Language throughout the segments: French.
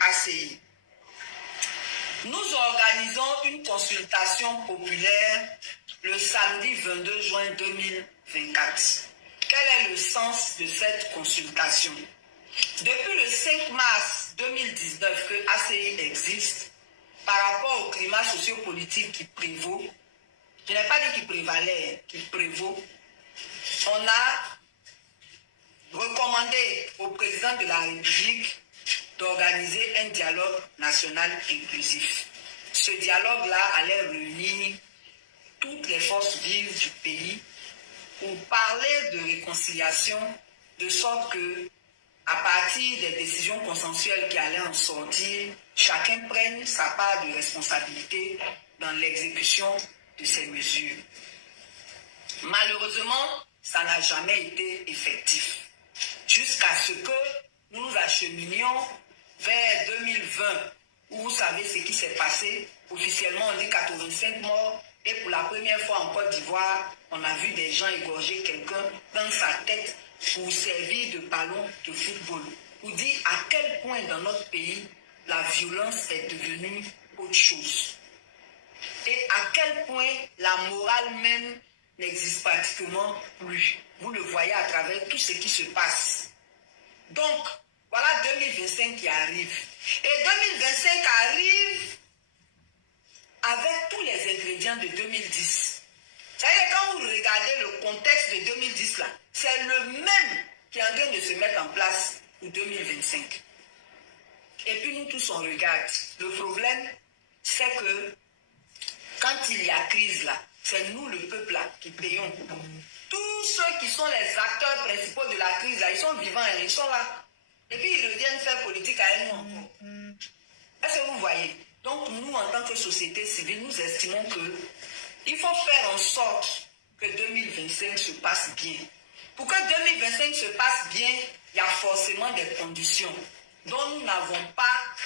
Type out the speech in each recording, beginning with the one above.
ACI. Nous organisons une consultation populaire le samedi 22 juin 2024. Quel est le sens de cette consultation? Depuis le 5 mars 2019 que ACI existe, par rapport au climat sociopolitique qui prévaut, je n'ai pas dit qui prévalait, qui prévaut, on a recommandé au président de la République d'organiser un dialogue national inclusif. Ce dialogue-là allait réunir toutes les forces vives du pays pour parler de réconciliation, de sorte que, à partir des décisions consensuelles qui allaient en sortir, chacun prenne sa part de responsabilité dans l'exécution de ces mesures. Malheureusement, ça n'a jamais été effectif. Jusqu'à ce que nous nous acheminions vers 2020, où vous savez ce qui s'est passé. Officiellement, on dit 85 morts. Et pour la première fois en Côte d'Ivoire, on a vu des gens égorger quelqu'un dans sa tête pour servir de ballon de football. Pour dire à quel point dans notre pays, la violence est devenue autre chose. Et à quel point la morale même n'existe pratiquement plus. Vous le voyez à travers tout ce qui se passe. Donc, voilà 2025 qui arrive. Et 2025 arrive avec tous les ingrédients de 2010. C'est-à-dire quand vous regardez le contexte de 2010 là, c'est le même qui est en train de se mettre en place pour 2025. Et puis nous tous on regarde. Le problème, c'est que quand il y a crise là, c'est nous le peuple là qui payons. Tous ceux qui sont les acteurs principaux de la crise là, ils sont vivants, ils sont là. Et puis ils reviennent faire politique avec nous encore. Est-ce que vous voyez? Donc nous, en tant que société civile, nous estimons qu'il faut faire en sorte que 2025 se passe bien. Pour que 2025 se passe bien, il y a forcément des conditions dont nous n'avons pas,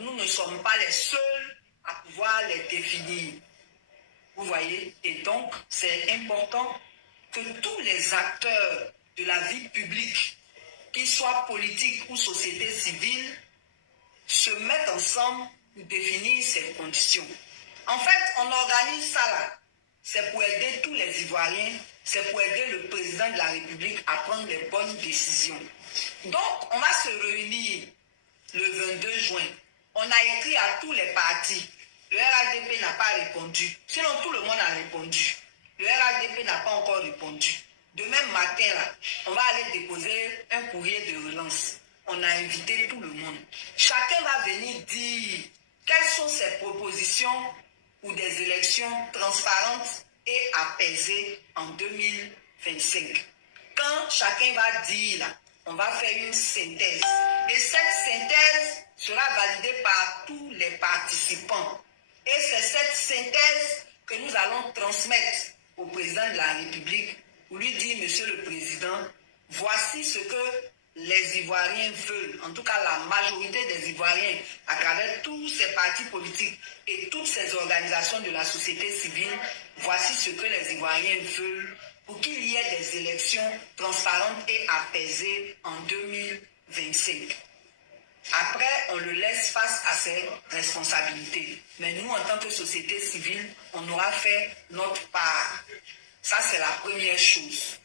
nous ne sommes pas les seuls à pouvoir les définir. Vous voyez? Et donc, c'est important que tous les acteurs de la vie publique, qu'ils soient politiques ou société civile, se mettent ensemble pour définir ces conditions. En fait, on organise ça là. C'est pour aider tous les Ivoiriens, c'est pour aider le président de la République à prendre les bonnes décisions. Donc, on va se réunir le 22 juin. On a écrit à tous les partis. Le RHDP n'a pas répondu. Sinon, tout le monde a répondu. Le RHDP n'a pas encore répondu. Demain matin, là, on va aller déposer un courrier de relance. On a invité tout le monde. Chacun va venir dire quelles sont ses propositions pour des élections transparentes et apaisées en 2025. Quand chacun va dire, là, on va faire une synthèse. Et cette synthèse sera validée par tous les participants. Et c'est cette synthèse que nous allons transmettre au président de la République pour lui dire, Monsieur le Président, voici ce que les Ivoiriens veulent, en tout cas la majorité des Ivoiriens, à travers tous ces partis politiques et toutes ces organisations de la société civile, voici ce que les Ivoiriens veulent pour qu'il y ait des élections transparentes et apaisées en 2025. Après, on le laisse face à ses responsabilités. Mais nous, en tant que société civile, on aura fait notre part. Ça, c'est la première chose.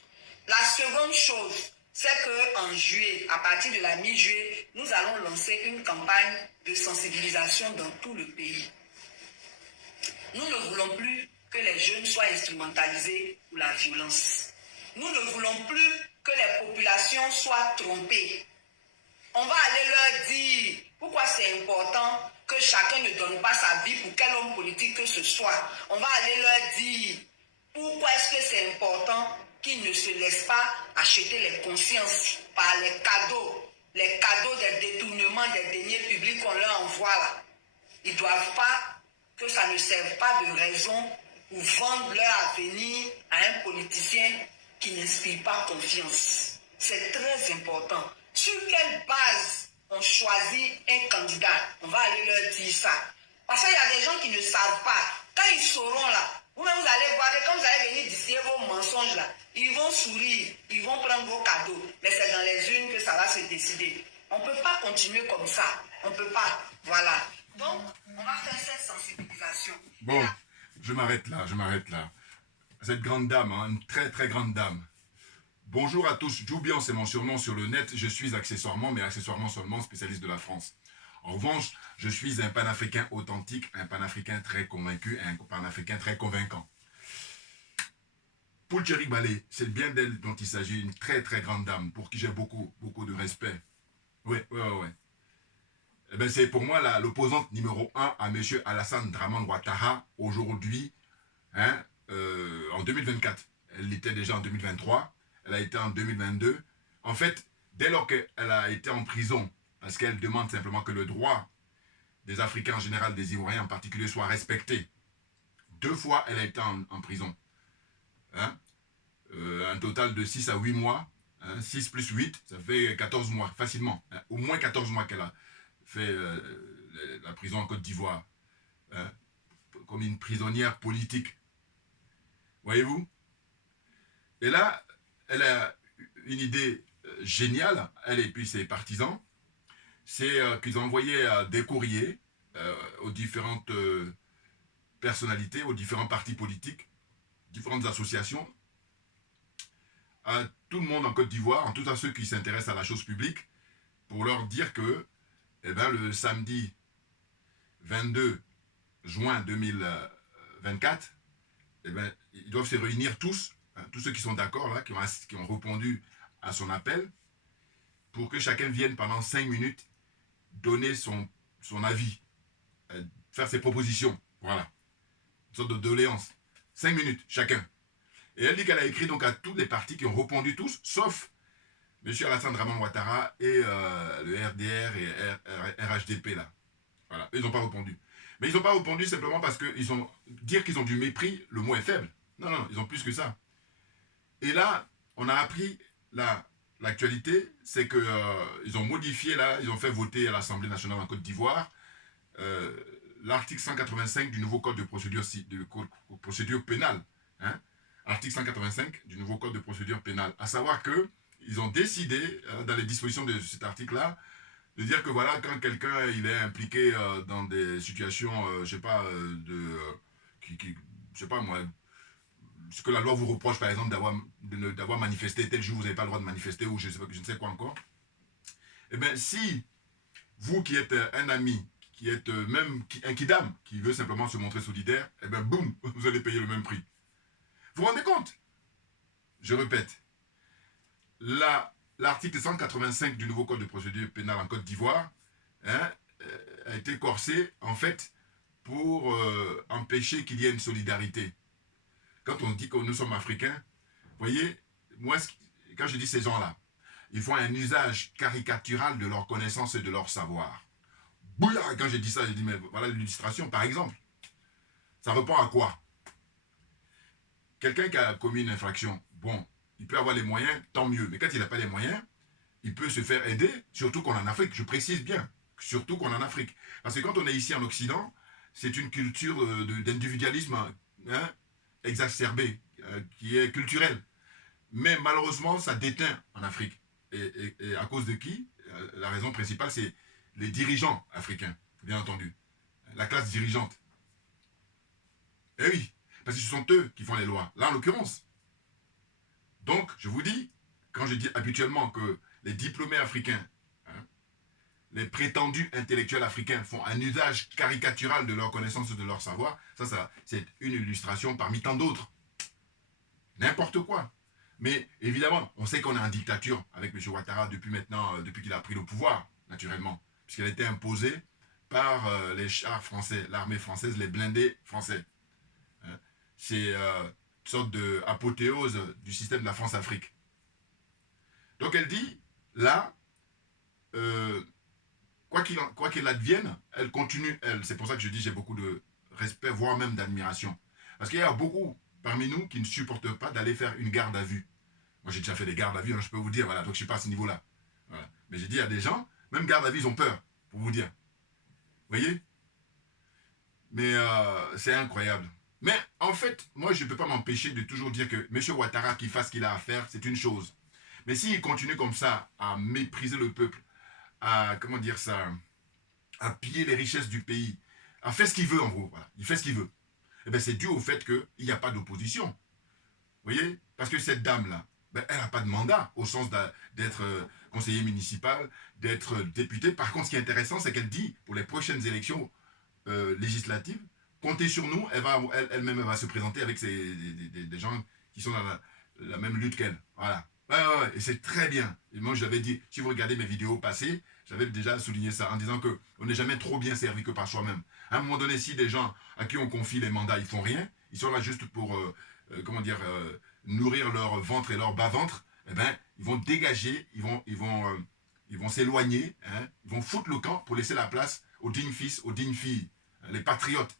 La seconde chose, c'est qu'en juillet, à partir de la mi-juillet, nous allons lancer une campagne de sensibilisation dans tout le pays. Nous ne voulons plus que les jeunes soient instrumentalisés pour la violence. Nous ne voulons plus que les populations soient trompées. On va aller leur dire pourquoi c'est important que chacun ne donne pas sa vie pour quel homme politique que ce soit. On va aller leur dire pourquoi est-ce que c'est important qu'ils ne se laissent pas acheter les consciences par les cadeaux des détournements des deniers publics qu'on leur envoie là. Ils ne doivent pas, que ça ne serve pas de raison pour vendre leur avenir à un politicien qui n'inspire pas confiance. C'est très important. Sur quelle base on choisit un candidat? On va aller leur dire ça. Parce qu'il y a des gens qui ne savent pas. Quand ils sauront là, vous-même vous allez voir que quand vous allez venir distiller vos mensonges là, ils vont sourire, ils vont prendre vos cadeaux. Mais c'est dans les urnes que ça va se décidé. On ne peut pas continuer comme ça. On ne peut pas. Voilà. Donc, on va faire cette sensibilisation. Bon, je m'arrête là. Cette grande dame, hein, une très très grande dame. Bonjour à tous, Joubian, c'est mon surnom sur le net. Je suis accessoirement, mais accessoirement seulement, spécialiste de la France. En revanche, je suis un panafricain authentique, un panafricain très convaincu, un panafricain très convaincant. Poulcherik Balé, c'est bien d'elle dont il s'agit, une très très grande dame, pour qui j'ai beaucoup de respect. Oui. Eh ben, c'est pour moi l'opposante numéro 1 à M. Alassane Dramane Ouattara, aujourd'hui, hein, en 2024. Elle l'était déjà en 2023, elle a été en 2022. En fait, dès lors qu'elle a été en prison, parce qu'elle demande simplement que le droit des Africains en général, des Ivoiriens en particulier, soit respecté. 2 fois, elle a été en prison. Hein? Un total de 6 à 8 mois. Hein? 6 plus 8, ça fait 14 mois, facilement. Hein? Au moins 14 mois qu'elle a fait la prison en Côte d'Ivoire. Hein? Comme une prisonnière politique. Voyez-vous? Et là, elle a une idée géniale, elle et puis ses partisans, c'est qu'ils ont envoyé des courriers aux différentes personnalités, aux différents partis politiques, différentes associations, à tout le monde en Côte d'Ivoire, en tout à ceux qui s'intéressent à la chose publique, pour leur dire que eh ben, le samedi 22 juin 2024, eh ben, ils doivent se réunir tous, hein, tous ceux qui sont d'accord, là, qui ont répondu à son appel, pour que chacun vienne pendant 5 minutes donner son avis, faire ses propositions. Voilà. Une sorte de doléance. 5 minutes chacun. Et elle dit qu'elle a écrit donc à tous les partis qui ont répondu tous, sauf M. Alassane Dramane Ouattara et le RDR et RHDP là. Voilà. Ils n'ont pas répondu. Mais ils n'ont pas répondu simplement parce que dire qu'ils ont du mépris, le mot est faible. Non, ils ont plus que ça. Et là, on a appris l'actualité, c'est qu'ils ont modifié là, ils ont fait voter à l'Assemblée nationale en Côte d'Ivoire l'article 185 du nouveau code de procédure pénale. Hein, article 185 du nouveau code de procédure pénale. À savoir qu'ils ont décidé, dans les dispositions de cet article-là, de dire que voilà, quand quelqu'un il est impliqué dans des situations, je sais pas, je sais pas moi, ce que la loi vous reproche par exemple d'avoir manifesté tel jour, vous n'avez pas le droit de manifester ou je ne sais quoi encore. Eh bien, si vous qui êtes un ami, qui êtes même un kidam, qui veut simplement se montrer solidaire, eh bien, boum, vous allez payer le même prix. Vous vous rendez compte? Je répète, l'article 185 du nouveau code de procédure pénale en Côte d'Ivoire hein, a été corsé, en fait, pour empêcher qu'il y ait une solidarité. Quand on dit que nous sommes africains, vous voyez, moi, quand je dis ces gens-là, ils font un usage caricatural de leur connaissance et de leur savoir. Bouya, quand j'ai dit ça, j'ai dit, mais voilà l'illustration, par exemple. Ça répond à quoi? Quelqu'un qui a commis une infraction, bon, il peut avoir les moyens, tant mieux. Mais quand il n'a pas les moyens, il peut se faire aider, surtout qu'on est en Afrique. Je précise bien, surtout qu'on est en Afrique. Parce que quand on est ici en Occident, c'est une culture d'individualisme hein, exacerbée, qui est culturelle. Mais malheureusement, ça déteint en Afrique. Et à cause de qui? La raison principale, c'est les dirigeants africains, bien entendu. La classe dirigeante. Eh oui, parce que ce sont eux qui font les lois. Là, en l'occurrence. Donc, je vous dis, quand je dis habituellement que les diplômés africains, hein, les prétendus intellectuels africains font un usage caricatural de leur connaissance et de leur savoir, ça c'est une illustration parmi tant d'autres. N'importe quoi. Mais évidemment, on sait qu'on est en dictature avec M. Ouattara depuis qu'il a pris le pouvoir, naturellement, puisqu'elle a été imposée par les chars français, l'armée française, les blindés français. Hein. C'est une sorte d'apothéose du système de la France-Afrique. Donc elle dit, là, quoi qu'il advienne, elle continue, c'est pour ça que je dis j'ai beaucoup de respect, voire même d'admiration. Parce qu'il y a beaucoup parmi nous qui ne supportent pas d'aller faire une garde à vue. Moi, j'ai déjà fait des gardes à vue, hein, je peux vous dire, voilà, donc je ne suis pas à ce niveau-là. Voilà. Mais j'ai dit à des gens, même garde à vue, ils ont peur, pour vous dire. Vous voyez? Mais c'est incroyable. Mais en fait, moi, je ne peux pas m'empêcher de toujours dire que M. Ouattara qui fasse ce qu'il a à faire, c'est une chose. Mais s'il continue comme ça à mépriser le peuple, à, comment dire ça, à piller les richesses du pays, à faire ce qu'il veut en gros, voilà. Il fait ce qu'il veut. Eh bien, c'est dû au fait qu'il n'y a pas d'opposition. Vous voyez? Parce que cette dame-là, ben, elle n'a pas de mandat au sens d'être conseiller municipal, d'être député. Par contre, ce qui est intéressant, c'est qu'elle dit, pour les prochaines élections législatives, comptez sur nous, elle-même elle va se présenter avec des gens qui sont dans la même lutte qu'elle. Voilà. Ouais, et c'est très bien. Et moi, j'avais dit, si vous regardez mes vidéos passées, j'avais déjà souligné ça en disant qu'on n'est jamais trop bien servi que par soi-même. À un moment donné, si des gens à qui on confie les mandats, ils font rien, ils sont là juste pour, comment dire, nourrir leur ventre et leur bas-ventre, eh ben, ils vont dégager, ils vont s'éloigner, hein, ils vont foutre le camp pour laisser la place aux dignes fils, aux dignes filles, les patriotes,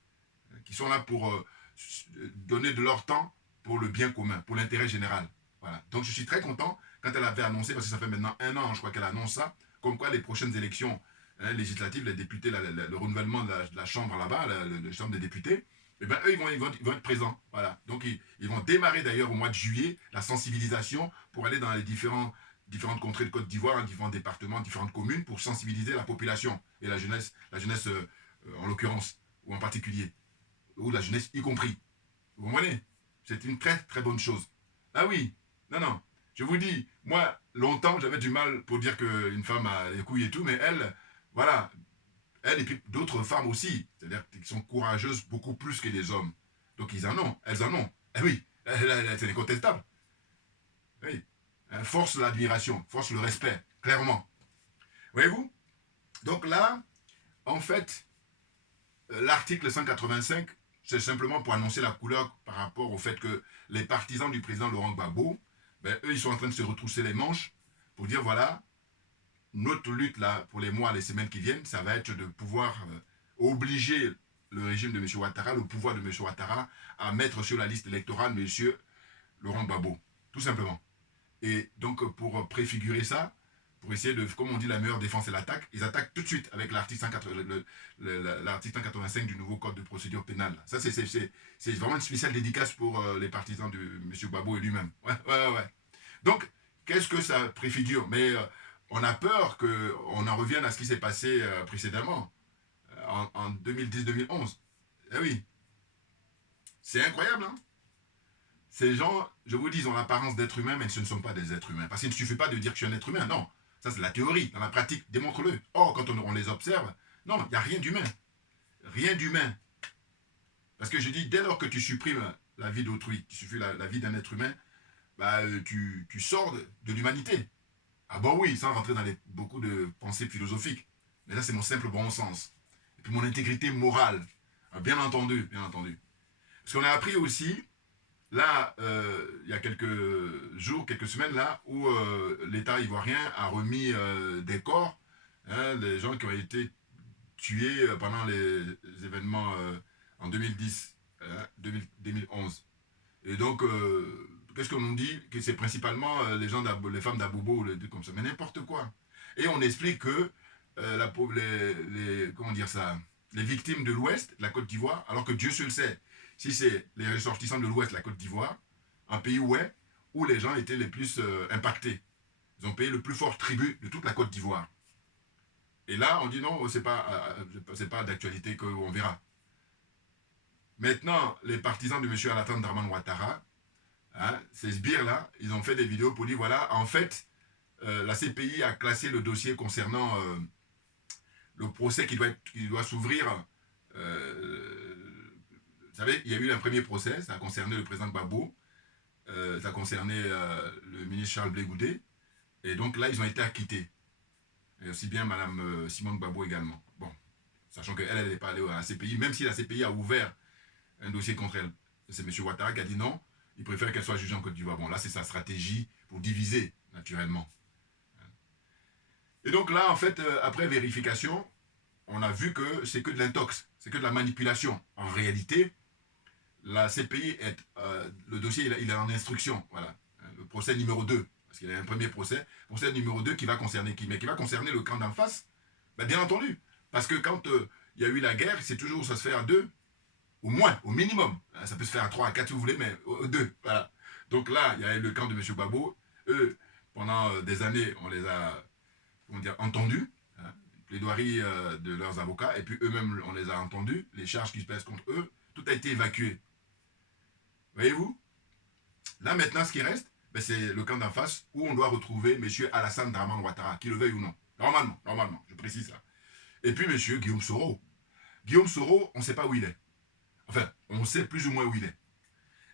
qui sont là pour donner de leur temps pour le bien commun, pour l'intérêt général. Voilà. Donc je suis très content quand elle avait annoncé, parce que ça fait maintenant 1 an, je crois qu'elle annonce ça, comme quoi les prochaines élections législatives, les députés, le renouvellement de la chambre là-bas, la chambre des députés, eh ben, eux, ils vont être présents. Voilà. Donc ils vont démarrer d'ailleurs au mois de juillet la sensibilisation pour aller dans les différentes contrées de Côte d'Ivoire, différents départements, différentes communes, pour sensibiliser la population et la jeunesse en l'occurrence, ou en particulier, ou la jeunesse y compris. Vous comprenez? C'est une très très bonne chose. Ah oui, non, je vous dis, moi, longtemps, j'avais du mal pour dire qu'une femme a les couilles et tout, mais elle, voilà, elle et puis d'autres femmes aussi, c'est-à-dire qu'elles sont courageuses beaucoup plus que les hommes. Donc ils en ont, elles en ont. Eh oui, c'est incontestable. Oui. Force l'admiration, force le respect, clairement. Voyez-vous? Donc là, en fait, l'article 185, c'est simplement pour annoncer la couleur par rapport au fait que les partisans du président Laurent Gbagbo, ben, eux, ils sont en train de se retrousser les manches pour dire, voilà, notre lutte là pour les mois, les semaines qui viennent, ça va être de pouvoir obliger le régime de M. Ouattara, le pouvoir de M. Ouattara, à mettre sur la liste électorale M. Laurent Gbagbo, tout simplement. Et donc pour préfigurer ça, pour essayer de, comme on dit, la meilleure défense et l'attaque, ils attaquent tout de suite avec l'article 185 du nouveau code de procédure pénale. Ça, c'est vraiment une spéciale dédicace pour les partisans de M. Gbagbo et lui-même. Ouais. Donc, qu'est-ce que ça préfigure? Mais on a peur qu'on en revienne à ce qui s'est passé précédemment, en 2010-2011. Eh oui, c'est incroyable, hein? Ces gens, je vous dis, ils ont l'apparence d'êtres humains, mais ce ne sont pas des êtres humains. Parce qu'il ne suffit pas de dire que je suis un être humain, non. Ça, c'est la théorie. Dans la pratique, démontre-le. Or, quand on les observe, non, il n'y a rien d'humain. Rien d'humain. Parce que je dis, dès lors que tu supprimes la vie d'autrui, tu supprimes la vie d'un être humain, bah, tu sors de l'humanité. Ah bon oui, sans rentrer dans beaucoup de pensées philosophiques. Mais là, c'est mon simple bon sens. Et puis mon intégrité morale. Bien entendu, bien entendu. Parce qu'on a appris aussi, là, il y a quelques jours, quelques semaines, là, où l'État ivoirien a remis des corps, hein, des gens qui ont été tués pendant les événements en 2010, 2011. Et donc, qu'est-ce qu'on nous dit? Que c'est principalement les femmes d'Abobo, comme ça, mais n'importe quoi. Et on explique que comment dire ça, les victimes de l'Ouest, la Côte d'Ivoire, alors que Dieu seul sait si c'est les ressortissants de l'Ouest, la Côte d'Ivoire, un pays où les gens étaient les plus impactés. Ils ont payé le plus fort tribut de toute la Côte d'Ivoire. Et là, on dit non, c'est pas d'actualité qu'on verra. Maintenant, les partisans de M. Alassane Dramane Ouattara, hein, ces sbires-là, ils ont fait des vidéos pour dire, voilà, en fait, la CPI a classé le dossier concernant le procès qui doit s'ouvrir. Vous savez, il y a eu un premier procès, ça a concerné le président Gbagbo, ça a concerné le ministre Charles Blé Goudé, et donc là, ils ont été acquittés. Et aussi bien Mme Simone Gbagbo également. Bon, sachant qu'elle n'est pas allée à la CPI, même si la CPI a ouvert un dossier contre elle. C'est M. Ouattara qui a dit non, il préfère qu'elle soit jugée en Côte d'Ivoire. Bon, là, c'est sa stratégie pour diviser, naturellement. Et donc là, en fait, après vérification, on a vu que c'est que de l'intox, c'est que de la manipulation. En réalité, la CPI, le dossier, il est en instruction. Voilà. Le procès numéro 2, parce qu'il y a un premier procès numéro 2 qui va concerner qui? Mais qui va concerner le camp d'en face. Ben, bien entendu. Parce que quand il y a eu la guerre, c'est toujours, ça se fait à 2. Au moins, au minimum. Ça peut se faire à 3, à 4 si vous voulez, mais 2. Voilà. Donc là, il y a le camp de M. Gbagbo. Eux, pendant des années, on les a, comment dire, entendus, hein, plaidoirie de leurs avocats, et puis eux-mêmes, on les a entendus, les charges qui se pèsent contre eux, tout a été évacué. Voyez-vous? Là, maintenant, ce qui reste, ben, c'est le camp d'en face où on doit retrouver M. Alassane Draman Ouattara, qu'il le veuille ou non. Normalement, je précise ça. Et puis M. Guillaume Soro. Guillaume Soro, on ne sait pas où il est. Enfin, on sait plus ou moins où il est.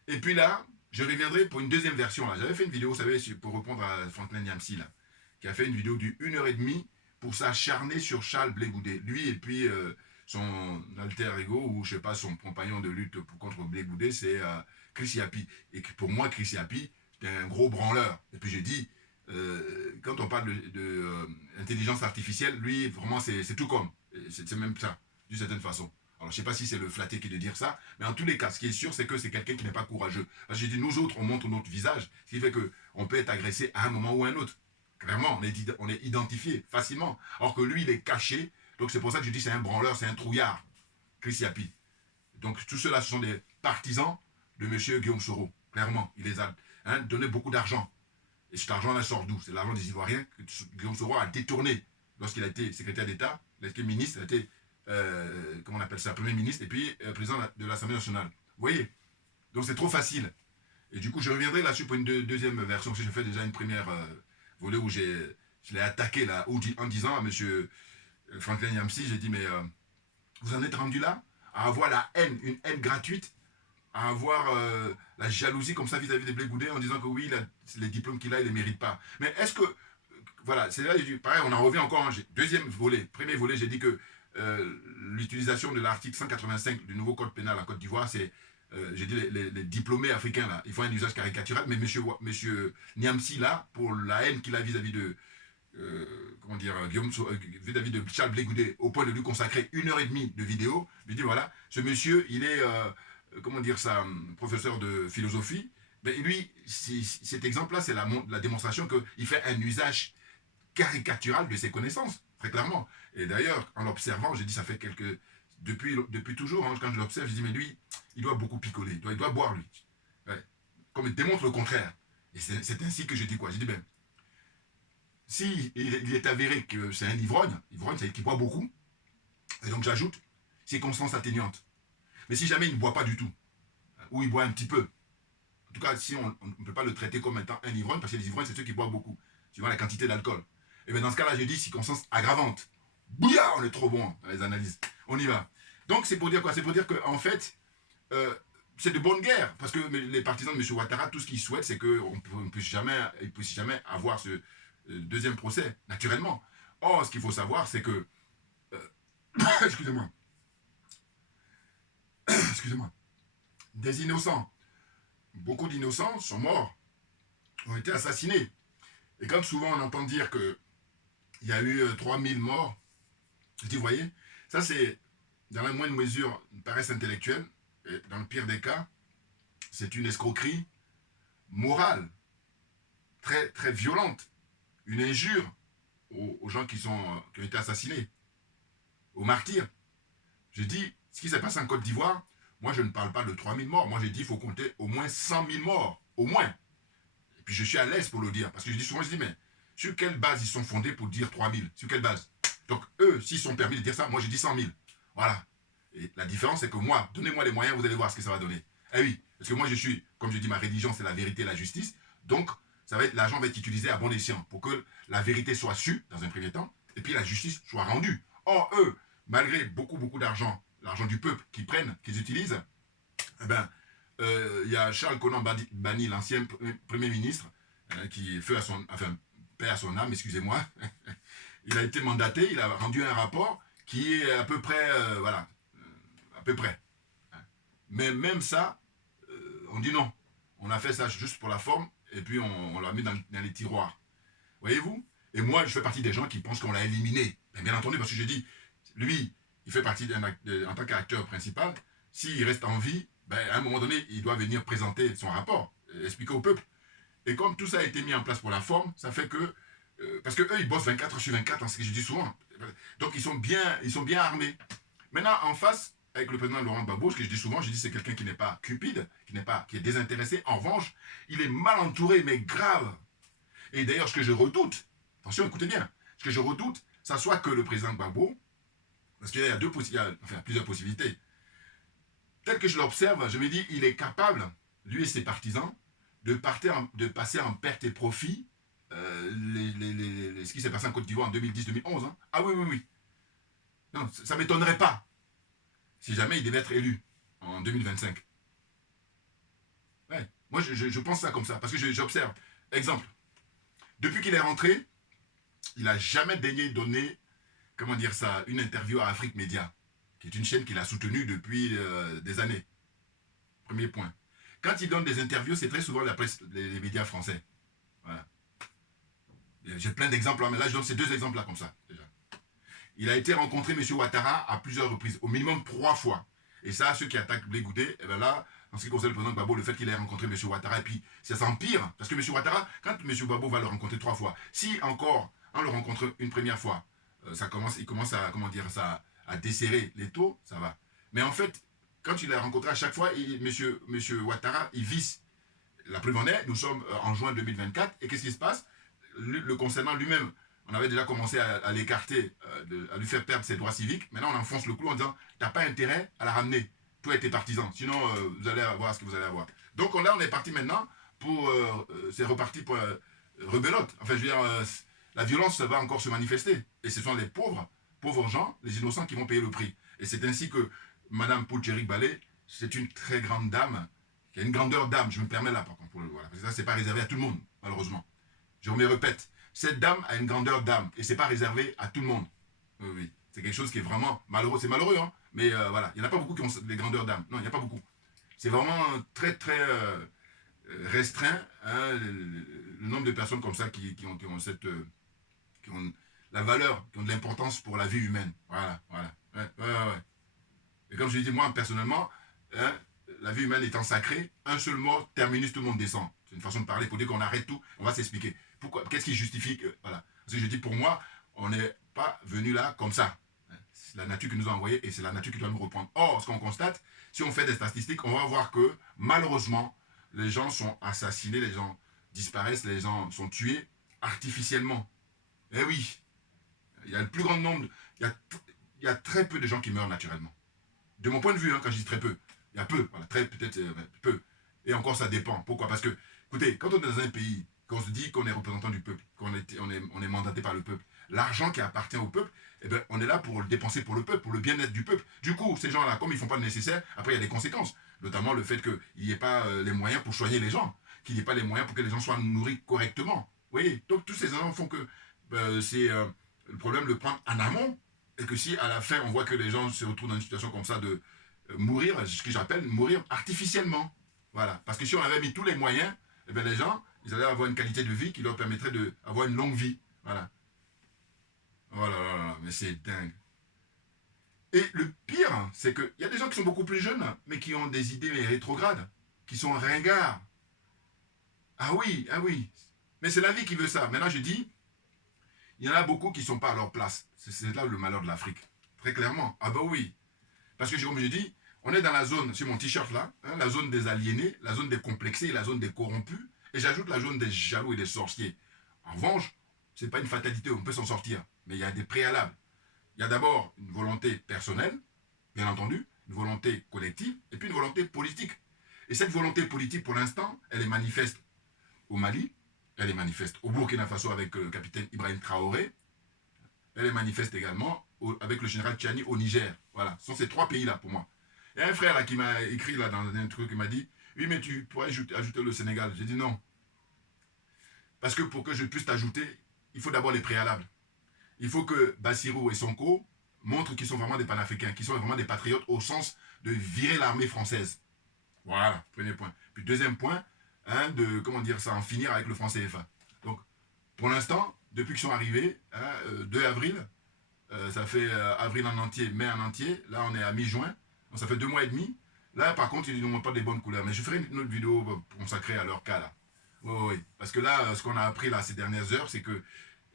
Et puis là, je reviendrai pour une deuxième version. J'avais fait une vidéo, vous savez, pour répondre à Franklin Yamsi, là, qui a fait une vidéo d'une heure et demie pour s'acharner sur Charles Blé Goudé. Lui et puis son alter ego, ou je sais pas, son compagnon de lutte contre Blé Goudé, c'est Chris Yapi. Et pour moi, Chris Yapi, c'était un gros branleur. Et puis j'ai dit, quand on parle d'intelligence artificielle, lui, vraiment, c'est tout comme. C'est même ça, d'une certaine façon. Alors, je ne sais pas si c'est le flatté qui est de dire ça, mais en tous les cas, ce qui est sûr, c'est que c'est quelqu'un qui n'est pas courageux. Parce que j'ai dit, nous autres, on montre notre visage, ce qui fait qu'on peut être agressé à un moment ou à un autre. Clairement, on est identifié facilement. Alors que lui, il est caché. Donc, c'est pour ça que je dis, c'est un branleur, c'est un trouillard, Chris Yapi. Donc, tout cela, ce sont des partisans de M. Guillaume Soro. Clairement, il les a donné beaucoup d'argent. Et cet argent-là sort d'où? C'est l'argent des Ivoiriens que Guillaume Soro a détourné lorsqu'il a été secrétaire d'État, il a été ministre, il a été comment on appelle ça, Premier ministre, et puis président de l'Assemblée nationale. Vous voyez? Donc c'est trop facile. Et du coup, je reviendrai là-dessus pour une deuxième version, parce que j'ai fait déjà une première volet où je l'ai attaqué là, en disant à M. Franklin Yamsi, j'ai dit, mais vous en êtes rendu là à avoir la haine, une haine gratuite, à avoir la jalousie comme ça vis-à-vis des Blé Goudé en disant que oui, les diplômes qu'il a, il ne les mérite pas. Mais est-ce que, voilà, c'est là, pareil, on en revient encore, hein, deuxième volet, premier volet, j'ai dit que l'utilisation de l'article 185 du nouveau code pénal en Côte d'Ivoire, c'est, j'ai dit, les diplômés africains, là, ils font un usage caricatural, mais monsieur Niamsi, là, pour la haine qu'il a vis-à-vis de, comment dire, vis-à-vis de Charles Blé Goudé, au point de lui consacrer 1 heure et demie de vidéo, lui dit, voilà, ce monsieur, il est, comment dire ça, professeur de philosophie, ben lui, cet exemple-là, c'est la démonstration qu'il fait un usage caricatural de ses connaissances, très clairement. Et d'ailleurs, en l'observant, j'ai dit, ça fait quelques... Depuis toujours, hein, quand je l'observe, je dis, mais lui, il doit beaucoup picoler, il doit boire, lui. Ouais. Comme il démontre le contraire. Et c'est ainsi que je dis quoi? J'ai dit, ben, si il est avéré que c'est un ivrogne, ça veut dire qu'il boit beaucoup, et donc j'ajoute, circonstance atténuante. Mais si jamais il ne boit pas du tout, ou il boit un petit peu, en tout cas, si on ne peut pas le traiter comme étant un ivrogne, parce que les ivrognes, c'est ceux qui boivent beaucoup, suivant la quantité d'alcool. Et bien dans ce cas-là, je dis circonstance aggravante. Bouillard, on est trop bon dans les analyses. On y va. Donc c'est pour dire quoi? C'est pour dire qu'en fait, c'est de bonne guerre. Parce que les partisans de M. Ouattara, tout ce qu'ils souhaitent, c'est qu'on ne puisse jamais avoir ce deuxième procès, naturellement. Or, ce qu'il faut savoir, c'est que... excusez-moi. Excusez-moi. Des innocents, beaucoup d'innocents sont morts, ont été assassinés. Et comme souvent on entend dire qu'il y a eu 3000 morts, je dis, vous voyez, ça c'est, dans la moindre mesure, une paresse intellectuelle, et dans le pire des cas, c'est une escroquerie morale, très, très violente, une injure aux gens qui ont été assassinés, aux martyrs. Je dis, ce qui s'est passé en Côte d'Ivoire, moi je ne parle pas de 3000 morts, moi j'ai dit, il faut compter au moins 100 000 morts, au moins. Et puis je suis à l'aise pour le dire, parce que je dis souvent, je dis, mais sur quelle base ils sont fondés pour dire 3000? Sur quelle base? Donc eux, s'ils sont permis de dire ça, moi j'ai dit 100 000. Voilà. Et la différence, c'est que moi, donnez-moi les moyens, vous allez voir ce que ça va donner. Eh oui, parce que moi je suis, comme je dis, ma religion, c'est la vérité et la justice. Donc, l'argent va être utilisé à bon escient pour que la vérité soit sue, dans un premier temps, et puis la justice soit rendue. Or, eux, malgré beaucoup, beaucoup d'argent, l'argent du peuple qu'ils prennent, qu'ils utilisent, eh ben, y a Charles Konan Bani, l'ancien Premier ministre, qui fait paix à son âme, excusez-moi, il a été mandaté, il a rendu un rapport qui est à peu près, voilà, à peu près. Mais même ça, on dit non. On a fait ça juste pour la forme, et puis on l'a mis dans les tiroirs. Voyez-vous? Et moi, je fais partie des gens qui pensent qu'on l'a éliminé. Bien entendu, parce que je dis, lui, il fait partie en tant qu'acteur principal. S'il reste en vie, ben, à un moment donné, il doit venir présenter son rapport, expliquer au peuple. Et comme tout ça a été mis en place pour la forme, ça fait que... parce qu'eux, ils bossent 24 sur 24, hein, ce que je dis souvent. Donc, ils sont bien armés. Maintenant, en face, avec le président Laurent Gbagbo, ce que je dis souvent, je dis c'est quelqu'un qui n'est pas cupide, qui est désintéressé. En revanche, il est mal entouré, mais grave. Et d'ailleurs, ce que je redoute, attention, écoutez bien, ce que je redoute, ça soit que le président Gbagbo, parce qu'il y a plusieurs possibilités. Tel que je l'observe, je me dis, il est capable, lui et ses partisans, de passer en perte et profit ce qui s'est passé en Côte d'Ivoire en 2010-2011. Hein. Ah oui, oui, oui. Non, ça ne m'étonnerait pas si jamais il devait être élu en 2025. Ouais. Moi, je pense ça comme ça, parce que j'observe. Exemple, depuis qu'il est rentré, il n'a jamais daigné donner, comment dire ça, une interview à Afrique Média, qui est une chaîne qu'il a soutenue depuis des années. Premier point. Quand il donne des interviews, c'est très souvent la presse, les médias français. Voilà. J'ai plein d'exemples, mais là, je donne ces deux exemples-là comme ça, déjà. Il a été rencontré M. Ouattara à plusieurs reprises, au minimum 3 fois. Et ça, ceux qui attaquent Blé Goudé, eh bien là, en ce qui concerne le président Gbagbo, le fait qu'il ait rencontré M. Ouattara, et puis ça s'empire, parce que M. Ouattara, quand M. Gbagbo va le rencontrer 3 fois, si encore, on le rencontre une première fois, il commence à, comment dire ça, à desserrer les taux, ça va. Mais en fait, quand il l'a rencontré à chaque fois, M. Ouattara, il visse. La preuve en est, nous sommes en juin 2024, et qu'est-ce qui se passe? Le concernant lui-même, on avait déjà commencé à l'écarter, à lui faire perdre ses droits civiques. Maintenant, on enfonce le clou en disant, tu n'as pas intérêt à la ramener, toi et tes partisans. Sinon, vous allez avoir ce que vous allez avoir. Donc là, on est parti maintenant pour... c'est reparti pour rebelote. Enfin, je veux dire, la violence va encore se manifester. Et ce sont les pauvres gens, les innocents qui vont payer le prix. Et c'est ainsi que Mme Poul-Tchérik Balé, c'est une très grande dame, qui a une grandeur d'âme, je me permets là, par contre, pour le voir. Parce que ça, c'est pas réservé à tout le monde, malheureusement. Je me répète, cette dame a une grandeur d'âme et c'est pas réservé à tout le monde. Oui, oui. C'est quelque chose qui est vraiment malheureux. C'est malheureux, hein. Mais voilà, il n'y en a pas beaucoup qui ont des grandeurs d'âme. Non, il n'y a pas beaucoup. C'est vraiment très, très restreint, hein, le nombre de personnes comme ça qui ont la valeur, qui ont de l'importance pour la vie humaine. Voilà, voilà. Ouais, ouais, ouais. Et comme je l'ai dit, moi, personnellement, hein, la vie humaine étant sacrée, un seul mot, terminus, tout le monde descend. C'est une façon de parler. Pour dire qu'on arrête tout, on va s'expliquer. Pourquoi? Qu'est-ce qui justifie que, voilà. Parce que je dis, pour moi, on n'est pas venu là comme ça. C'est la nature qui nous a envoyés et c'est la nature qui doit nous reprendre. Or, ce qu'on constate, si on fait des statistiques, on va voir que, malheureusement, les gens sont assassinés, les gens disparaissent, les gens sont tués artificiellement. Eh oui, il y a le plus grand nombre, il y a très peu de gens qui meurent naturellement. De mon point de vue, hein, quand je dis très peu, il y a peu, voilà, très peut-être peu. Et encore, ça dépend. Pourquoi? Parce que, écoutez, quand on est dans un pays, qu'on se dit qu'on est représentant du peuple, on est mandaté par le peuple, l'argent qui appartient au peuple, eh bien, on est là pour le dépenser pour le peuple, pour le bien-être du peuple. Du coup, ces gens-là, comme ils ne font pas le nécessaire, après, il y a des conséquences. Notamment le fait qu'il n'y ait pas les moyens pour soigner les gens, qu'il n'y ait pas les moyens pour que les gens soient nourris correctement. Vous voyez? Donc, tous ces éléments font que c'est le problème de le prendre en amont, et que si à la fin, on voit que les gens se retrouvent dans une situation comme ça de mourir, ce que j'appelle mourir artificiellement. Voilà. Parce que si on avait mis tous les moyens, eh bien, les gens, ils allaient avoir une qualité de vie qui leur permettrait d'avoir une longue vie. Voilà. Oh là là là, mais c'est dingue. Et le pire, c'est qu'il y a des gens qui sont beaucoup plus jeunes, mais qui ont des idées rétrogrades, qui sont ringards. Ah oui, ah oui. Mais c'est la vie qui veut ça. Maintenant, je dis, il y en a beaucoup qui ne sont pas à leur place. C'est là le malheur de l'Afrique. Très clairement. Ah bah oui. Parce que, comme je dis, on est dans la zone, sur mon t-shirt là, hein, la zone des aliénés, la zone des complexés, la zone des corrompus, et j'ajoute la zone des jaloux et des sorciers. En revanche, ce n'est pas une fatalité, on peut s'en sortir. Mais il y a des préalables. Il y a d'abord une volonté personnelle, bien entendu, une volonté collective, et puis une volonté politique. Et cette volonté politique, pour l'instant, elle est manifeste au Mali, elle est manifeste au Burkina Faso avec le capitaine Ibrahim Traoré, elle est manifeste également avec le général Tchiani au Niger. Voilà, ce sont ces 3 pays-là pour moi. Il y a un frère là qui m'a écrit là dans un truc, qui m'a dit, oui mais tu pourrais ajouter le Sénégal. J'ai dit non. Parce que pour que je puisse t'ajouter, il faut d'abord les préalables. Il faut que Bassirou et Sonko montrent qu'ils sont vraiment des panafricains, qu'ils sont vraiment des patriotes au sens de virer l'armée française. Voilà, premier point. Puis deuxième point, hein, de, comment dire ça, en finir avec le franc CFA. Donc, pour l'instant, depuis qu'ils sont arrivés, hein, 2 avril, ça fait avril en entier, mai en entier, là on est à mi-juin, donc ça fait 2 mois et demi. Là, par contre, ils ne nous montrent pas des bonnes couleurs, mais je ferai une autre vidéo consacrée à leur cas, là. Oui, oui, parce que là, ce qu'on a appris là ces dernières heures, c'est que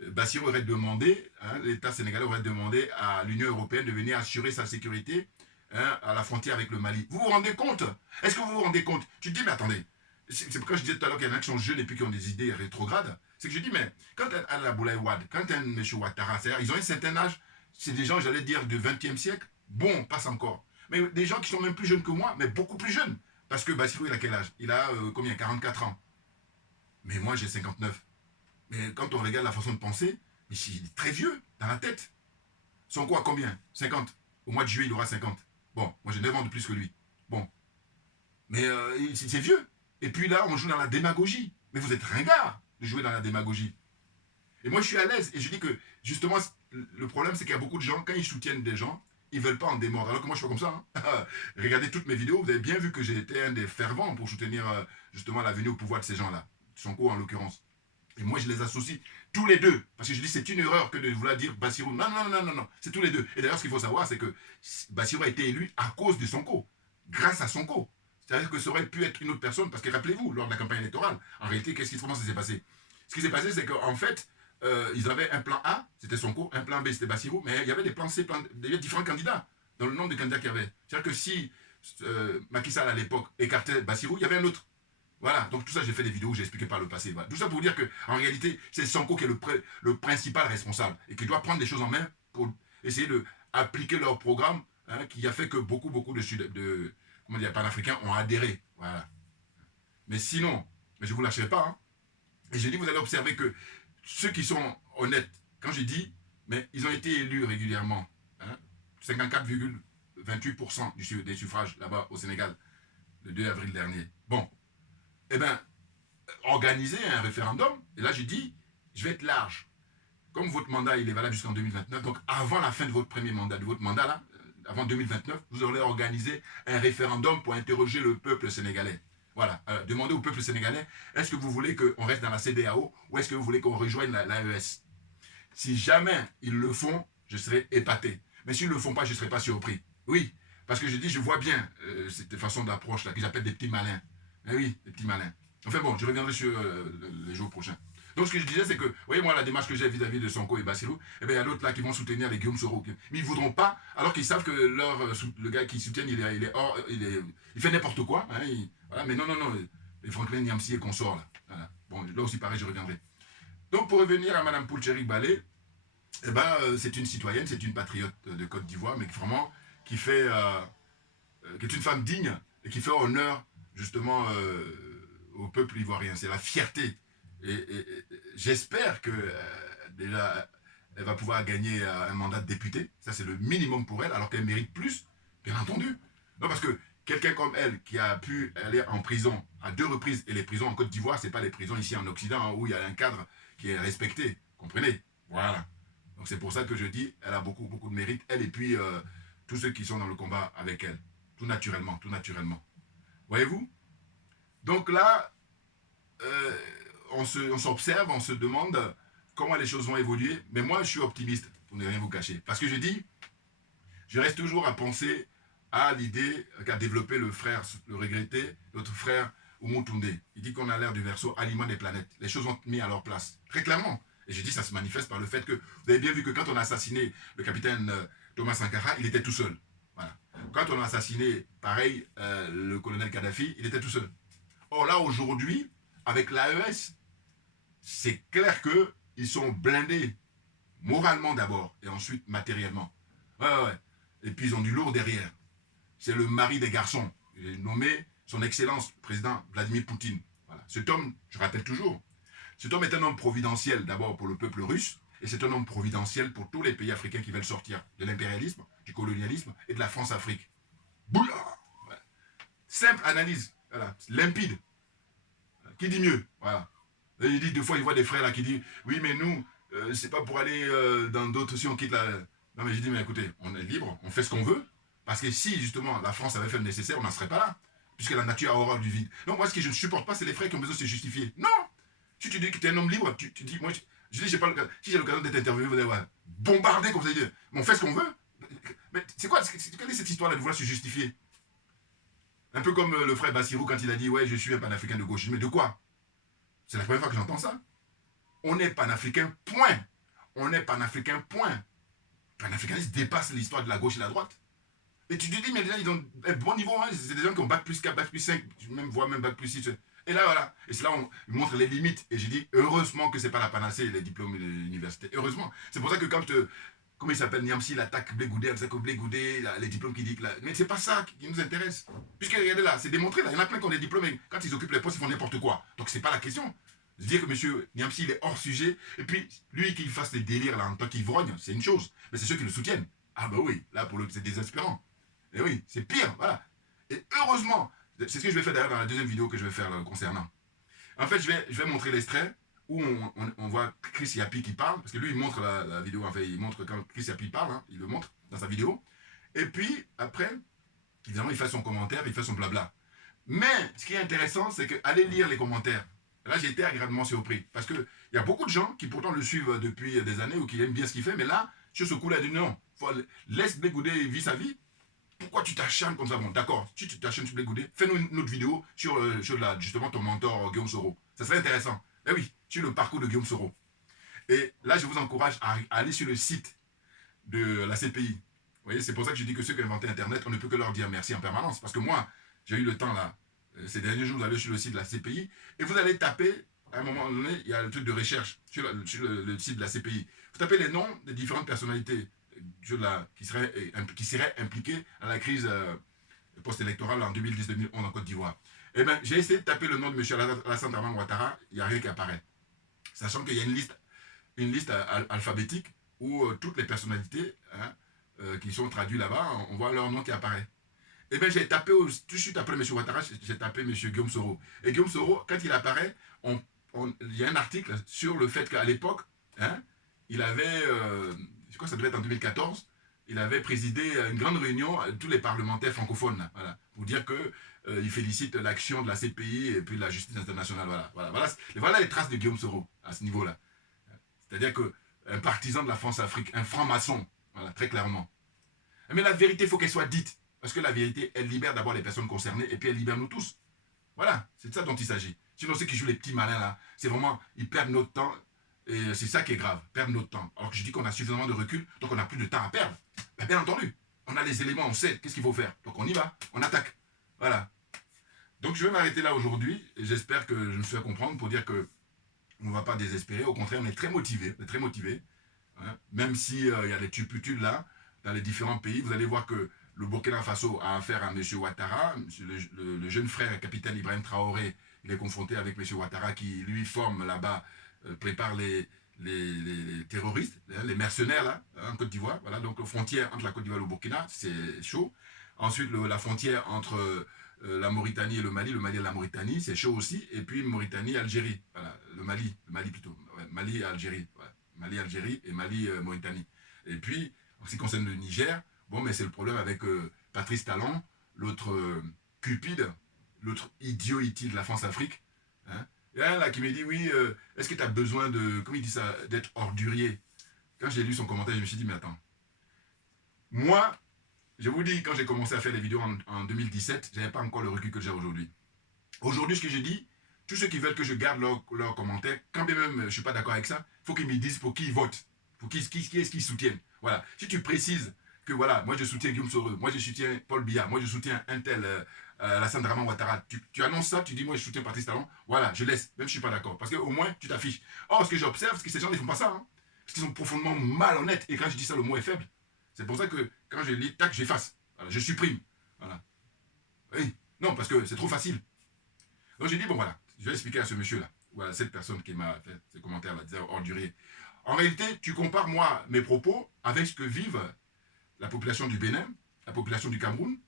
Bassirou aurait demandé, hein, l'État sénégalais aurait demandé à l'Union européenne de venir assurer sa sécurité, hein, à la frontière avec le Mali. Vous vous rendez compte? Est-ce que vous vous rendez compte? Tu te dis, mais attendez, C'est pourquoi je disais tout à l'heure qu'il y en a qui sont jeunes et puis qui ont des idées rétrogrades. C'est que je dis, mais quand un Aboulaye Wade, quand un M. Ouattara, c'est-à-dire ils ont un certain âge, c'est des gens, j'allais dire, du XXe siècle, bon, passe encore. Mais des gens qui sont même plus jeunes que moi, mais beaucoup plus jeunes. Parce que Bassirou, il a quel âge? Il a combien? 44 ans. Mais moi, j'ai 59. Mais quand on regarde la façon de penser, il est très vieux dans la tête. Sonko a combien? 50. Au mois de juillet, il aura 50. Bon, moi j'ai 9 ans de plus que lui. Bon. Mais c'est vieux. Et puis là, on joue dans la démagogie. Mais vous êtes ringard de jouer dans la démagogie. Et moi, je suis à l'aise. Et je dis que, justement, le problème, c'est qu'il y a beaucoup de gens, quand ils soutiennent des gens, ils ne veulent pas en démordre. Alors que moi, je suis pas comme ça. Hein. Regardez toutes mes vidéos. Vous avez bien vu que j'ai été un des fervents pour soutenir, justement, la venue au pouvoir de ces gens-là. Sonko, en l'occurrence. Et moi, je les associe tous les deux. Parce que je dis, c'est une erreur que de vouloir dire Bassirou. Non, non, non, non, non. C'est tous les deux. Et d'ailleurs, ce qu'il faut savoir, c'est que Bassirou a été élu à cause de Sonko. Grâce à Sonko. C'est-à-dire que ça aurait pu être une autre personne. Parce que rappelez-vous, lors de la campagne électorale, en réalité, comment ça s'est passé? Ce qui s'est passé, c'est qu'en fait, ils avaient un plan A, c'était Sonko, un plan B, c'était Bassirou, mais il y avait des plans C, il y avait différents candidats dans le nombre de candidats qu'il y avait. C'est-à-dire que si Macky Sall à l'époque écartait Bassirou, il y avait un autre. Voilà, donc tout ça, j'ai fait des vidéos où j'ai expliqué par le passé. Voilà. Tout ça pour vous dire qu'en réalité, c'est Sonko qui est le principal responsable et qui doit prendre les choses en main pour essayer d'appliquer leur programme, hein, qui a fait que beaucoup de comment dire, panafricains ont adhéré. Voilà. Mais sinon, mais je ne vous lâcherai pas. Hein. Et je dis, vous allez observer que ceux qui sont honnêtes, quand je dis, mais ils ont été élus régulièrement, hein, 54,28% des suffrages là-bas au Sénégal, le 2 avril dernier. Bon, eh bien, organiser un référendum, et là je dis, je vais être large. Comme votre mandat il est valable jusqu'en 2029, donc avant la fin de votre premier mandat, de votre mandat là, avant 2029, vous aurez organisé un référendum pour interroger le peuple sénégalais. Voilà, demandez au peuple sénégalais, est-ce que vous voulez qu'on reste dans la CEDEAO ou est-ce que vous voulez qu'on rejoigne l'AES? Si jamais ils le font, je serai épaté. Mais s'ils ne le font pas, je ne serai pas surpris. Oui, parce que je dis, je vois bien cette façon d'approche là, que j'appelle des petits malins. Eh oui, des petits malins. Enfin bon, je reviendrai sur les jours prochains. Donc ce que je disais, c'est que, vous voyez, moi, la démarche que j'ai vis-à-vis de Sonko et Bassirou, eh bien, il y a d'autres là qui vont soutenir les Guillaume Soro. Mais ils ne voudront pas, alors qu'ils savent que le gars qui soutient, il fait n'importe quoi. Hein, voilà, mais non, non, non, les Franklin Niamsi et consorts, là. Voilà. Bon, là aussi, pareil, je reviendrai. Donc, pour revenir à Mme Poulcherik Balé, eh ben, c'est une citoyenne, c'est une patriote de Côte d'Ivoire, mais vraiment qui qui est une femme digne et qui fait honneur, justement, au peuple ivoirien. C'est la fierté. Et j'espère que déjà elle va pouvoir gagner un mandat de député. Ça, c'est le minimum pour elle, alors qu'elle mérite plus, bien entendu. Non, parce que quelqu'un comme elle, qui a pu aller en prison à 2 reprises, et les prisons en Côte d'Ivoire, ce n'est pas les prisons ici en Occident, hein, où il y a un cadre qui est respecté. Comprenez? Voilà. Donc c'est pour ça que je dis, elle a beaucoup, beaucoup de mérite, elle et puis tous ceux qui sont dans le combat avec elle. Tout naturellement, tout naturellement. Voyez-vous? Donc là, on s'observe, on se demande comment les choses vont évoluer. Mais moi, je suis optimiste, pour ne rien vous cacher. Parce que je dis, je reste toujours à penser à l'idée qu'a développé le frère, le regretté, notre frère Oumou Toundé. Il dit qu'on a l'air du verso aliment des planètes. Les choses ont mis à leur place. Très clairement. Et je dis, ça se manifeste par le fait que, vous avez bien vu que quand on a assassiné le capitaine Thomas Sankara, il était tout seul. Voilà. Quand on a assassiné, pareil, le colonel Kadhafi, il était tout seul. Or là, aujourd'hui, avec l'AES, c'est clair qu'ils sont blindés, moralement d'abord, et ensuite matériellement. Ouais. Et puis ils ont du lourd derrière. C'est le mari des garçons. J'ai nommé son Excellence, le président Vladimir Poutine. Voilà. Cet homme, je rappelle toujours, cet homme est un homme providentiel d'abord pour le peuple russe, et c'est un homme providentiel pour tous les pays africains qui veulent sortir de l'impérialisme, du colonialisme et de la France-Afrique. Boula! Voilà. Simple analyse, voilà. Limpide. Qui dit mieux? Voilà. Et il dit, 2 fois, il voit des frères là qui disent, oui, mais nous, c'est pas pour aller dans d'autres, si on quitte la... Non, mais je dis, mais écoutez, on est libre, on fait ce qu'on veut, parce que si, justement, la France avait fait le nécessaire, on n'en serait pas là, puisque la nature a horreur du vide. Donc, moi, ce que je ne supporte pas, c'est les frères qui ont besoin de se justifier. Non! Si tu dis que tu es un homme libre, tu dis, moi, je dis, si j'ai l'occasion d'être interviewé, vous allez voir, bombarder, comme ça, dire, mais on fait ce qu'on veut. Mais c'est quoi, quelle est cette histoire-là de vouloir se justifier? Un peu comme le frère Bassirou quand il a dit, ouais, je suis un panafricain de gauche. Mais de quoi? C'est la première fois que j'entends ça. On est panafricain, point. On est panafricain, point. Panafricanisme dépasse l'histoire de la gauche et de la droite. Et tu te dis, mais les gens, ils ont un bon niveau. Hein. C'est des gens qui ont bac plus 4, bac plus 5, même voire même bac plus 6. Et là, voilà. Et c'est là on montre les limites. Et j'ai dit, heureusement que c'est pas la panacée, les diplômes de l'université. Heureusement. C'est pour ça que quand comment il s'appelle, Niamsi, il attaque Blé Goudé, que Blé Goudé, les diplômes qu'il dit que là. Mais c'est pas ça qui nous intéresse. Puisque regardez là, c'est démontré là. Il y en a plein qui ont des diplômes et quand ils occupent les postes, ils font n'importe quoi. Donc c'est pas la question. Se dire que monsieur Niamsi, il est hors sujet. Et puis, lui, qu'il fasse des délires là en tant qu'ivrogne, c'est une chose. Mais c'est ceux qui le soutiennent. Ah bah oui, là, pour le c'est désespérant. Et oui, c'est pire, voilà. Et heureusement, c'est ce que je vais faire d'ailleurs dans la deuxième vidéo que je vais faire concernant. En fait, je vais montrer l'extrait où on voit Chris Yapi qui parle, parce que lui, il montre la vidéo, enfin, il montre quand Chris Yapi parle, hein, il le montre dans sa vidéo. Et puis, après, évidemment, il fait son commentaire, il fait son blabla. Mais, ce qui est intéressant, c'est que allez lire les commentaires. Là, j'ai été agréablement surpris, parce qu'il y a beaucoup de gens qui pourtant le suivent depuis des années ou qui aiment bien ce qu'il fait, mais là, sur ce coup-là, il dit non, laisse Blé Goudé vivre sa vie. Pourquoi tu t'acharnes comme ça? Bon, d'accord, si tu t'acharnes sur Blé Goudé, fais-nous une autre vidéo sur, justement ton mentor Guillaume Soro. Ça serait intéressant. Eh oui, sur le parcours de Guillaume Soro. Et là, je vous encourage à aller sur le site de la CPI. Vous voyez, c'est pour ça que je dis que ceux qui ont inventé Internet, on ne peut que leur dire merci en permanence. Parce que moi, j'ai eu le temps là, ces derniers jours, vous allez sur le site de la CPI et vous allez taper, à un moment donné, il y a le truc de recherche sur le site de la CPI. Vous tapez les noms des différentes personnalités qui seraient impliquées dans la crise post-électorale en 2010-2011 en Côte d'Ivoire. Eh bien, j'ai essayé de taper le nom de M. Alassane Dramane Ouattara, il n'y a rien qui apparaît. Sachant qu'il y a une liste alphabétique où toutes les personnalités qui sont traduites là-bas, on voit leur nom qui apparaît. Eh bien, j'ai tapé, tout de suite après M. Ouattara, j'ai tapé M. Guillaume Soro. Et Guillaume Soro, quand il apparaît, il y a un article sur le fait qu'à l'époque, il avait, je crois que ça devait être en 2014, il avait présidé une grande réunion de tous les parlementaires francophones, là, voilà, pour dire qu'il félicite l'action de la CPI et puis de la justice internationale. Voilà les traces de Guillaume Soro à ce niveau-là. C'est-à-dire qu'un partisan de la France-Afrique, un franc-maçon, voilà, très clairement. Mais la vérité, il faut qu'elle soit dite. Parce que la vérité, elle libère d'abord les personnes concernées et puis elle libère nous tous. Voilà, c'est de ça dont il s'agit. Sinon, ceux qui jouent les petits malins là, c'est vraiment, ils perdent notre temps. Et c'est ça qui est grave, perdre notre temps. Alors que je dis qu'on a suffisamment de recul, donc on n'a plus de temps à perdre. Ben, bien entendu, on a les éléments, on sait qu'est-ce qu'il faut faire. Donc on y va, on attaque. Voilà. Donc je vais m'arrêter là aujourd'hui et j'espère que je me suis fait comprendre pour dire que on ne va pas désespérer. Au contraire, on est très motivé, hein. Même s'il y a des turpitudes là, dans les différents pays, vous allez voir que le Burkina Faso a affaire à M. Ouattara, le jeune frère capitaine Ibrahim Traoré, il est confronté avec M. Ouattara qui lui forme là-bas, prépare les terroristes, les mercenaires là, en Côte d'Ivoire. Voilà, donc la frontière entre la Côte d'Ivoire et le Burkina, c'est chaud. Ensuite, la frontière entre la Mauritanie et le Mali et la Mauritanie, c'est chaud aussi. Et puis Mauritanie, Algérie, voilà, le Mali plutôt, ouais, Mali, Algérie, voilà. Mali, Algérie et Mali, Mauritanie. Et puis, en ce qui concerne le Niger, bon, mais c'est le problème avec Patrice Talon, l'autre cupide, l'autre idiot iti de la France-Afrique. Hein. Il y a un là qui me dit, oui, est-ce que tu as besoin de, comment il dit ça, d'être ordurier? Quand j'ai lu son commentaire, je me suis dit, mais attends. Moi, je vous dis, quand j'ai commencé à faire les vidéos en 2017, je n'avais pas encore le recul que j'ai aujourd'hui. Aujourd'hui, ce que j'ai dit, tous ceux qui veulent que je garde leurs commentaires, quand bien même je ne suis pas d'accord avec ça, il faut qu'ils me disent pour qui ils votent, pour qui est-ce qu'ils soutiennent. Voilà. Si tu précises que voilà, moi je soutiens Guillaume Soro, moi je soutiens Paul Biya, moi je soutiens un tel Alassane Dramane Ouattara, tu annonces ça, tu dis moi je soutiens Patrice Talon, voilà, je laisse, même je ne suis pas d'accord, parce qu'au moins tu t'affiches. Or, ce que j'observe, c'est que ces gens ne font pas ça, hein, parce qu'ils sont profondément malhonnêtes, et quand je dis ça, le mot est faible. C'est pour ça que quand je lis, tac, j'efface, voilà, je supprime. Voilà. Oui, non, parce que c'est trop facile. Donc j'ai dit, bon voilà, je vais expliquer à ce monsieur-là, ou à cette personne qui m'a fait ces commentaires-là, disant ordurier. En réalité, tu compares moi, mes propos, avec ce que vivent la population du Bénin, la population du Cameroun,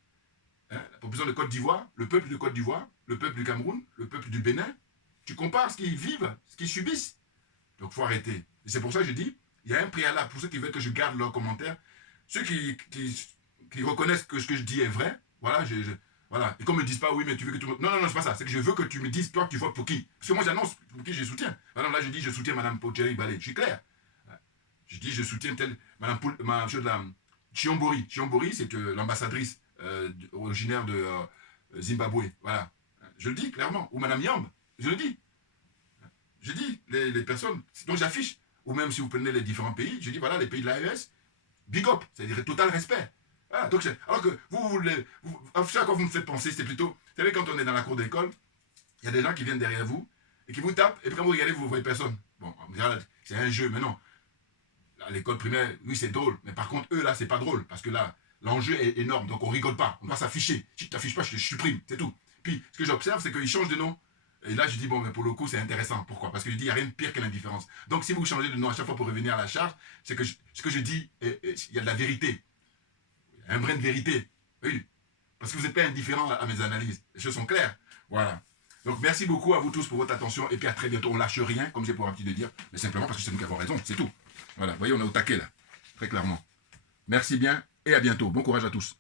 hein, la population de Côte d'Ivoire, le peuple de Côte d'Ivoire, le peuple du Cameroun, le peuple du Bénin. Tu compares ce qu'ils vivent, ce qu'ils subissent. Donc il faut arrêter. Et c'est pour ça que je dis, il y a un préalable pour ceux qui veulent que je garde leurs commentaires. Ceux qui reconnaissent que ce que je dis est vrai, voilà, voilà. Et qu'on ne me dise pas, oui, mais tu veux que tout le monde... Non, c'est pas ça. C'est que je veux que tu me dises, toi, tu votes pour qui. Parce que moi, j'annonce pour qui je soutiens. Maintenant, là, je dis, je soutiens Mme Pocheri Balé. Je suis clair. Je dis, je soutiens telle... Mme Chiambori. Chiambori, c'est l'ambassadrice originaire de Zimbabwe. Voilà. Je le dis clairement. Ou Mme Yamb. Je le dis. Je dis, les personnes... Donc, j'affiche. Ou même si vous prenez les différents pays, je dis, voilà, les pays de l'AES, big up. C'est-à-dire total respect. Voilà, donc alors que ce à quoi vous me faites penser, c'est plutôt, vous savez, quand on est dans la cour d'école, Il y a des gens qui viennent derrière vous et qui vous tapent, et puis quand vous regardez, vous ne voyez personne. Bon, c'est un jeu, mais non. À l'école primaire, oui, c'est drôle, mais par contre, eux, là, c'est pas drôle, parce que là, l'enjeu est énorme, donc on rigole pas, on doit s'afficher. Si tu t'affiches pas, je te supprime, c'est tout. Puis, ce que j'observe, c'est qu'ils changent de nom. Et là, je dis, bon, mais pour le coup, c'est intéressant. Pourquoi? Parce que je dis, il n'y a rien de pire que l'indifférence. Donc, si vous changez de nom à chaque fois pour revenir à la charge, c'est que ce que je dis, il y a de la vérité. Un brin de vérité. Oui. Parce que vous n'êtes pas indifférent à mes analyses. Les choses sont claires. Voilà. Donc, merci beaucoup à vous tous pour votre attention. Et puis, à très bientôt. On lâche rien, comme j'ai pour habitude de dire, mais simplement parce que c'est nous qui avons raison. C'est tout. Voilà. Vous voyez, on est au taquet, là. Très clairement. Merci bien et à bientôt. Bon courage à tous.